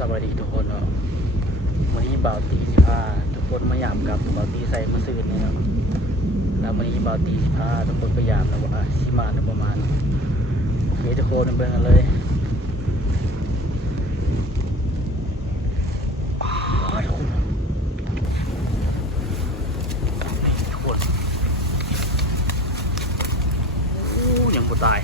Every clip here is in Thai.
สวัสดีทุกคนเนาะวันนี้บ่าวตีสิพาทุกคนมาหยามกับบ่าวตีใส่มาซื้อนี่เนาะแล้ววันนี้บ่าวตีสิพาทุกคนไปหยามนะว่าสิมาในประมาณโอเคทุกคนเบิ่งกันเลยทุกคนโอ้ยังบ่ตาย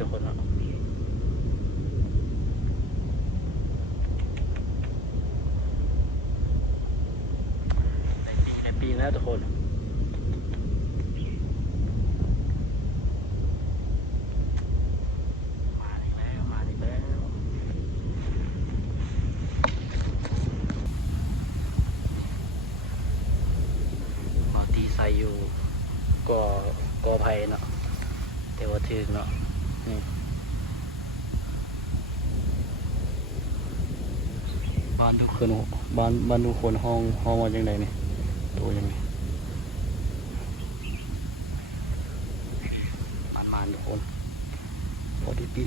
ทุกคนเนาะได้ปีแล้วทุกคนมาอีกแล้วมาตีใส่อยู่กอไผ่เนาะแต่ว่าถึงเนาะนี่บ้านทุกคนบ้านทุกคนห้องว่าจังไดนี่ตัวยังไงบ้านทุกคนพอดีปี